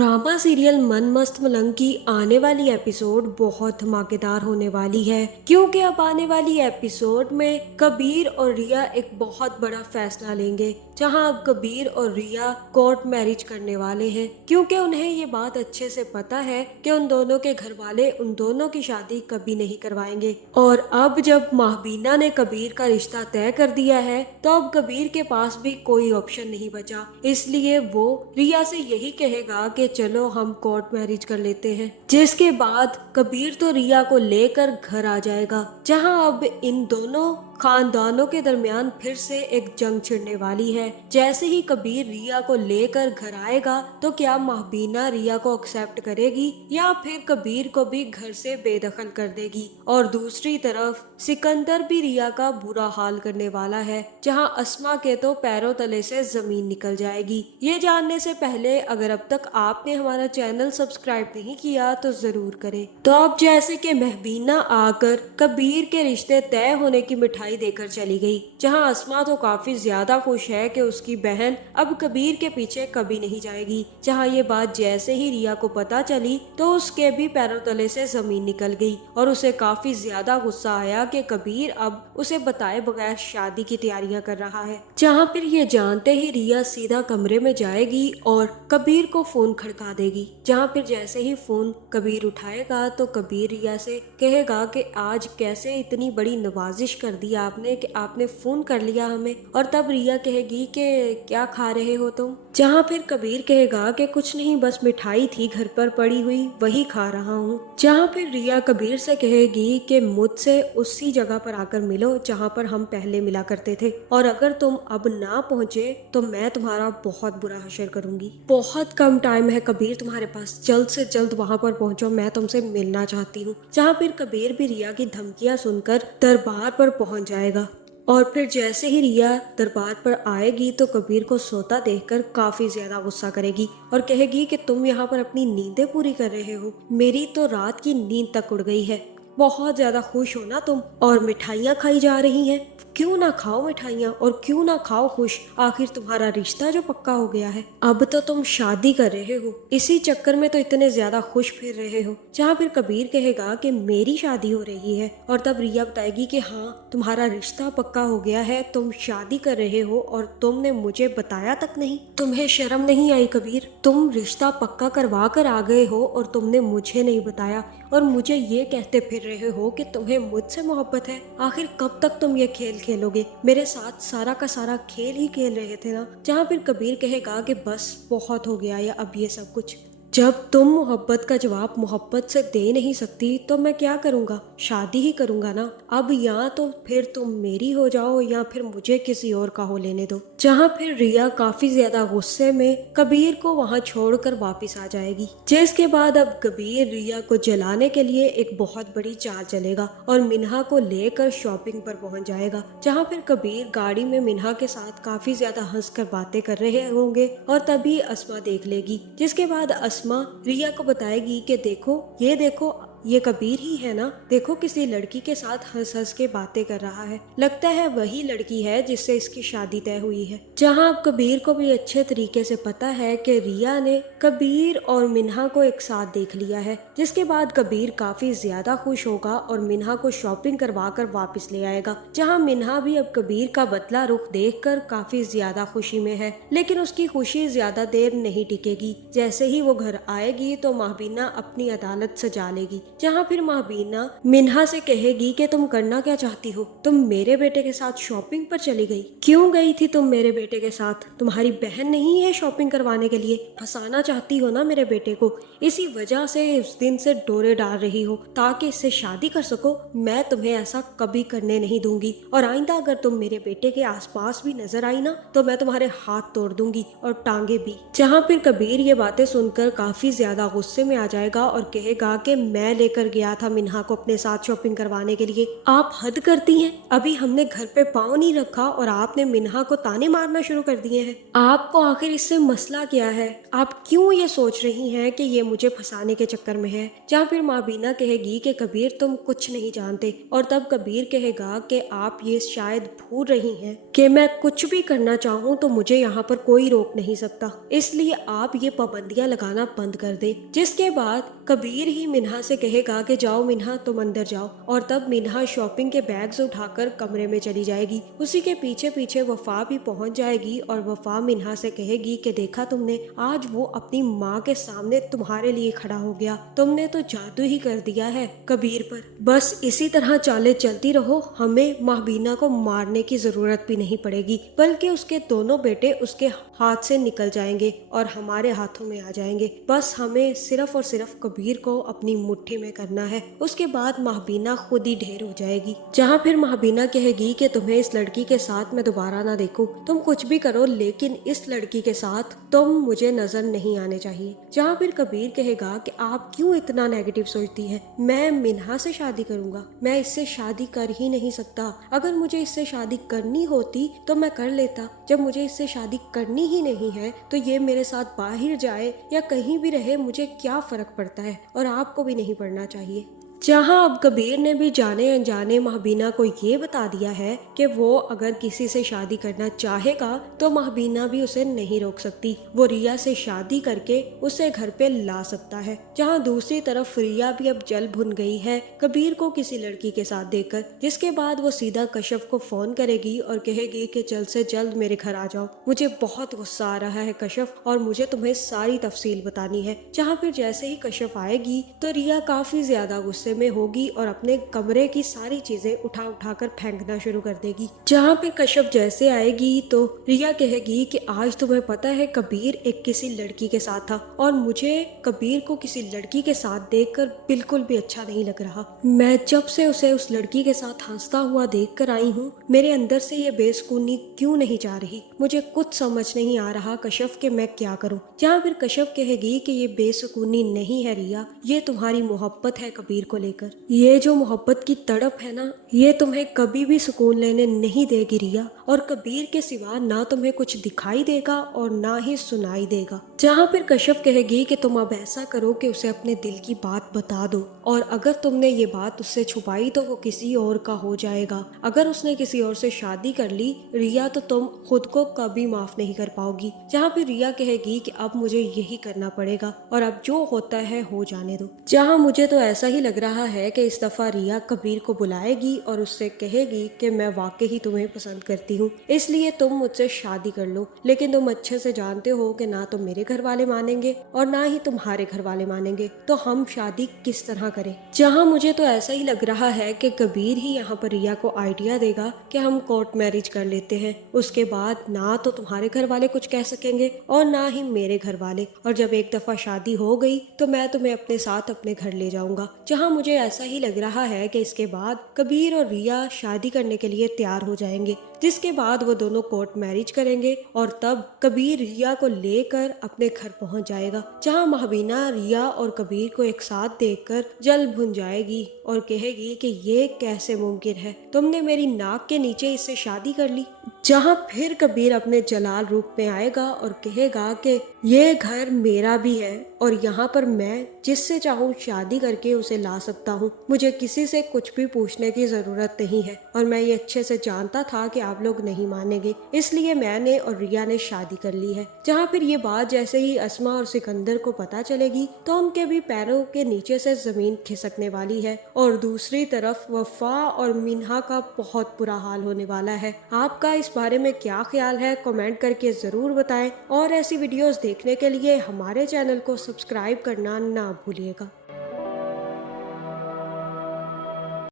Drama serial मन मस्त मलंग की आने वाली एपिसोड बहुत धमाकेदार होने वाली है, क्योंकि अब आने वाली एपिसोड में कबीर और रिया एक बहुत बड़ा फैसला लेंगे, जहां अब कबीर और रिया कोर्ट मैरिज करने वाले हैं, क्योंकि उन्हें ये बात अच्छे से पता है कि उन दोनों के घर वाले उन दोनों की शादी कभी नहीं करवाएंगे। और अब जब महबीना ने कबीर का रिश्ता तय कर दिया है, तो अब कबीर के पास भी कोई ऑप्शन नहीं बचा, इसलिए वो रिया से यही कहेगा कि चलो हम कोर्ट मैरिज कर लेते हैं। जिसके बाद कबीर तो रिया को लेकर घर आ जाएगा, जहां अब इन दोनों खानदानों के दरमियान फिर से एक जंग छिड़ने वाली है। जैसे ही कबीर रिया को लेकर घर आएगा, तो क्या महबीना रिया को एक्सेप्ट करेगी या फिर कबीर को भी घर से बेदखल कर देगी। और दूसरी तरफ सिकंदर भी रिया का बुरा हाल करने वाला है, जहां अस्मा के तो पैरों तले से जमीन निकल जाएगी। ये जानने से पहले अगर अब तक आपने हमारा चैनल सब्सक्राइब नहीं किया तो जरूर करें। तो अब जैसे कि महबीना आकर कबीर के रिश्ते तय होने की मिठाई देकर चली गई, जहां अस्मा तो काफी ज्यादा खुश है कि उसकी बहन अब कबीर के पीछे कभी नहीं जाएगी। जहां ये बात जैसे ही रिया को पता चली, तो उसके भी पैरों तले से जमीन निकल गई और उसे काफी ज्यादा गुस्सा आया कि कबीर अब उसे बताए बगैर शादी की तैयारियां कर रहा है। जहां फिर ये जानते ही रिया सीधा कमरे में जाएगी और कबीर को फोन खड़का देगी। जहां फिर जैसे ही फोन कबीर उठाएगा, तो कबीर रिया से कहेगा कि आज कैसे इतनी बड़ी नवाजिश कर दी आपने कि आपने फोन कर लिया हमें। और तब रिया कहेगी कि क्या खा रहे हो तुम। जहां फिर कबीर कहेगा कि कुछ नहीं, बस मिठाई थी घर पर पड़ी हुई, वही खा रहा हूँ। जहां फिर रिया कबीर से कहेगी कि मुझसे उसी जगह पर आकर मिलो जहां पर हम पहले मिला करते थे, और अगर तुम अब ना पहुँचे तो मैं तुम्हारा बहुत बुरा हशर करूंगी। बहुत कम टाइम है कबीर तुम्हारे पास, जल्द से जल्द वहां पर पहुंचो, मैं तुमसे मिलना चाहती हूँ। जहां फिर कबीर भी रिया की धमकियां सुनकर दरबार पर पहुंच जाएगा। और फिर जैसे ही रिया दरबार पर आएगी, तो कबीर को सोता देखकर काफी ज्यादा गुस्सा करेगी और कहेगी कि तुम यहाँ पर अपनी नींदें पूरी कर रहे हो, मेरी तो रात की नींद तक उड़ गई है। बहुत ज्यादा खुश हो ना तुम, और मिठाइयाँ खाई जा रही हैं। क्यों ना खाओ मिठाइयाँ और क्यों ना खाओ खुश, आखिर तुम्हारा रिश्ता जो पक्का हो गया है। अब तो तुम शादी कर रहे हो, इसी चक्कर में तो इतने ज्यादा खुश फिर रहे हो। जहाँ फिर कबीर कहेगा कि मेरी शादी हो रही है, और तब रिया बताएगी कि हाँ तुम्हारा रिश्ता पक्का हो गया है, तुम शादी कर रहे हो और तुमने मुझे बताया तक नहीं। तुम्हें शर्म नहीं आई कबीर, तुम रिश्ता पक्का करवा कर आ गए हो और तुमने मुझे नहीं बताया, और मुझे ये कहते फिर रहे हो कि तुम्हें मुझसे मोहब्बत है। आखिर कब तक तुम ये खेल खेलोगे, मेरे साथ सारा का सारा खेल ही खेल रहे थे ना। जहाँ फिर कबीर कहेगा कि बस बहुत हो गया या अब ये सब कुछ। जब तुम मोहब्बत का जवाब मोहब्बत से दे नहीं सकती, तो मैं क्या करूँगा, शादी ही करूँगा ना। अब या तो फिर तुम मेरी हो जाओ या फिर मुझे किसी और का हो लेने दो। जहाँ फिर रिया काफी ज्यादा गुस्से में कबीर को वहाँ छोड़कर वापस आ जाएगी। जिसके बाद अब कबीर रिया को जलाने के लिए एक बहुत बड़ी चाल चलेगा और मिन्हा को लेकर शॉपिंग पर पहुँच जाएगा। जहाँ फिर कबीर गाड़ी में मिन्हा के साथ काफी ज्यादा हंसकर बातें कर रहे होंगे, और तभी अस्मा देख लेगी। जिसके बाद अस्मा रिया को बताएगी कि देखो, ये देखो, ये कबीर ही है ना, देखो किसी लड़की के साथ हंस हंस के बातें कर रहा है, लगता है वही लड़की है जिससे इसकी शादी तय हुई है। जहां अब कबीर को भी अच्छे तरीके से पता है कि रिया ने कबीर और मिन्हा को एक साथ देख लिया है। जिसके बाद कबीर काफी ज्यादा खुश होगा और मिन्हा को शॉपिंग करवा कर वापिस ले आएगा। जहाँ मिन्हा भी अब कबीर का बदला रुख देखकर काफी ज्यादा खुशी में है, लेकिन उसकी खुशी ज्यादा देर नहीं टिकेगी। जैसे ही वो घर आएगी, तो महबीना अपनी अदालत सजा लेगी। जहाँ फिर महबीना मिन्हा से कहेगी कि तुम करना क्या चाहती हो, तुम मेरे बेटे के साथ शॉपिंग पर चली गई, क्यों गई थी तुम मेरे बेटे के साथ, तुम्हारी बहन नहीं है शॉपिंग करवाने के लिए, फंसाना चाहती हो ना मेरे बेटे को, इसी वजह से उस दिन से डोरे डाल रही हो ताकि इससे शादी कर सको। मैं तुम्हें ऐसा कभी करने नहीं दूंगी, और आइंदा अगर तुम मेरे बेटे के आसपास भी नजर आई ना, तो मैं तुम्हारे हाथ तोड़ दूंगी और टांगे भी। जहाँ फिर कबीर ये बातें सुनकर काफी ज्यादा गुस्से में आ जाएगा और कहेगा कि मैं लेकर गया था मिन्हा को अपने साथ शॉपिंग करवाने के लिए। आप हद करती हैं, अभी हमने घर पे पाँव नहीं रखा और आपने मिन्हा को ताने मारना शुरू कर दिए हैं। आपको आखिर इससे मसला क्या है? आप क्यों ये सोच रही हैं कि ये मुझे फंसाने के चक्कर में है? जहाँ फिर माबीना कहेगी कि कबीर तुम कुछ नहीं जानते, और तब कबीर कहेगा कि आप ये शायद भूल रही हैं कि मैं कुछ भी करना चाहूँ तो मुझे यहाँ पर कोई रोक नहीं सकता, इसलिए आप ये पाबंदियां लगाना बंद कर दे। जिसके बाद कबीर ही मिन्हा से कहेगा कि जाओ मिन्हा तुम अंदर जाओ, और तब मिन्हा शॉपिंग के बैग्स उठाकर कमरे में चली जाएगी। उसी के पीछे पीछे वफा भी पहुंच जाएगी और वफा मिन्हा से कहेगी कि देखा तुमने, आज वो अपनी माँ के सामने तुम्हारे लिए खड़ा हो गया, तुमने तो जादू ही कर दिया है कबीर पर। बस इसी तरह चालें चलती रहो, हमें महबीना को मारने की जरूरत भी नहीं पड़ेगी, बल्कि उसके दोनों बेटे उसके हाथ से निकल जाएंगे और हमारे हाथों में आ जाएंगे। बस हमें सिर्फ और सिर्फ कबीर को अपनी मुट्ठी में करना है, उसके बाद महबीना खुद ही ढेर हो जाएगी। जहाँ फिर महबीना कहेगी कि तुम्हें इस लड़की के साथ मैं दोबारा ना देखूं, तुम कुछ भी करो लेकिन इस लड़की के साथ तुम मुझे नजर नहीं आने चाहिए। जहाँ फिर कबीर कहेगा कि आप क्यों इतना नेगेटिव सोचती हैं, मैं मिन्हा से शादी करूंगा, मैं इससे शादी कर ही नहीं सकता। अगर मुझे इससे शादी करनी होती तो मैं कर लेता, जब मुझे इससे शादी करनी ही नहीं है तो ये मेरे साथ बाहर जाए या कहीं भी रहे, मुझे क्या फर्क पड़ता है, और आपको भी नहीं पड़ना चाहिए। जहां अब कबीर ने भी जाने अनजाने महबीना को ये बता दिया है कि वो अगर किसी से शादी करना चाहेगा तो महबीना भी उसे नहीं रोक सकती, वो रिया से शादी करके उसे घर पे ला सकता है। जहां दूसरी तरफ रिया भी अब जल भुन गई है कबीर को किसी लड़की के साथ देखकर, जिसके बाद वो सीधा कश्यप को फोन करेगी और कहेगी कि जल्द से जल्द मेरे घर आ जाओ, मुझे बहुत गुस्सा आ रहा है कश्यप और मुझे तुम्हें सारी तफसील बतानी है। जहाँ फिर जैसे ही कश्यप आएगी तो रिया काफी ज्यादा गुस्से में होगी और अपने कमरे की सारी चीजें उठा उठा कर फेंकना शुरू कर देगी। जहाँ पे कश्यप जैसे आएगी तो रिया कहेगी कि आज तुम्हें पता है कबीर एक किसी लड़की के साथ था और मुझे कबीर को किसी लड़की के साथ देखकर बिल्कुल भी अच्छा नहीं लग रहा। मैं जब से उसे उस लड़की के साथ हंसता हुआ देख कर आई हूँ, मेरे अंदर से ये बेसुकूनी क्यों नहीं जा रही, मुझे कुछ समझ नहीं आ रहा कश्यप कि मैं क्या करूँ। जहाँ फिर कश्यप कहेगी कि ये बेसुकूनी नहीं है रिया, ये तुम्हारी मोहब्बत है कबीर को लेकर, ये जो मोहब्बत की तड़प है ना, ये तुम्हें कभी भी सुकून लेने नहीं देगी रिया, और कबीर के सिवा ना तुम्हें कुछ दिखाई देगा और ना ही सुनाई देगा। जहाँ फिर कश्यप कहेगी कि तुम अब ऐसा करो कि उसे अपने दिल की बात बता दो, और अगर तुमने ये बात उससे छुपाई तो वो किसी और का हो जाएगा, अगर उसने किसी और से शादी कर ली रिया तो तुम खुद को कभी माफ नहीं कर पाओगी। जहाँ फिर रिया कहेगी कि अब मुझे यही करना पड़ेगा और अब जो होता है हो जाने दो। जहाँ मुझे तो ऐसा ही लग रहा है कि इस दफा रिया कबीर को बुलाएगी और उससे कहेगी कि मैं वाकई ही तुम्हें पसंद करती हूँ, इसलिए तुम मुझसे शादी कर लो, लेकिन तुम अच्छे से जानते हो कि ना तो मेरे घर वाले मानेंगे और ना ही तुम्हारे घर वाले मानेंगे, तो हम शादी किस तरह करें। जहाँ मुझे तो ऐसा ही लग रहा है कि कबीर ही यहाँ पर रिया को आइडिया देगा कि हम कोर्ट मैरिज कर लेते हैं, उसके बाद ना तो तुम्हारे घर वाले कुछ कह सकेंगे और ना ही मेरे घर वाले, और जब एक दफा शादी हो गई तो मैं तुम्हें अपने साथ अपने घर ले जाऊंगा। जहाँ मुझे ऐसा ही लग रहा है कि इसके बाद कबीर और रिया शादी करने के लिए तैयार हो जाएंगे, जिसके बाद वो दोनों कोर्ट मैरिज करेंगे और तब कबीर रिया को लेकर अपने घर पहुंच जाएगा। जहां महबीना रिया और कबीर को एक साथ देखकर जल भुन जाएगी और कहेगी कि ये कैसे मुमकिन है, तुमने मेरी नाक के नीचे इससे शादी कर ली। जहां फिर कबीर अपने जलाल रूप में आएगा और कहेगा कि ये घर मेरा भी है और यहाँ पर मैं जिससे चाहूँ शादी करके उसे ला सकता हूँ, मुझे किसी से कुछ भी पूछने की जरूरत नहीं है, और मैं ये अच्छे से जानता था कि आप लोग नहीं मानेंगे, इसलिए मैंने और रिया ने शादी कर ली है। जहाँ फिर ये बात जैसे ही अस्मा और सिकंदर को पता चलेगी तो उनके भी पैरों के नीचे से जमीन खिसकने वाली है, और दूसरी तरफ वफा और मिन्हा का बहुत बुरा हाल होने वाला है। आपका इस बारे में क्या ख्याल है, कमेंट करके जरूर बताएं, और ऐसी वीडियोस देखने के लिए हमारे चैनल को सब्सक्राइब करना ना भूलिएगा।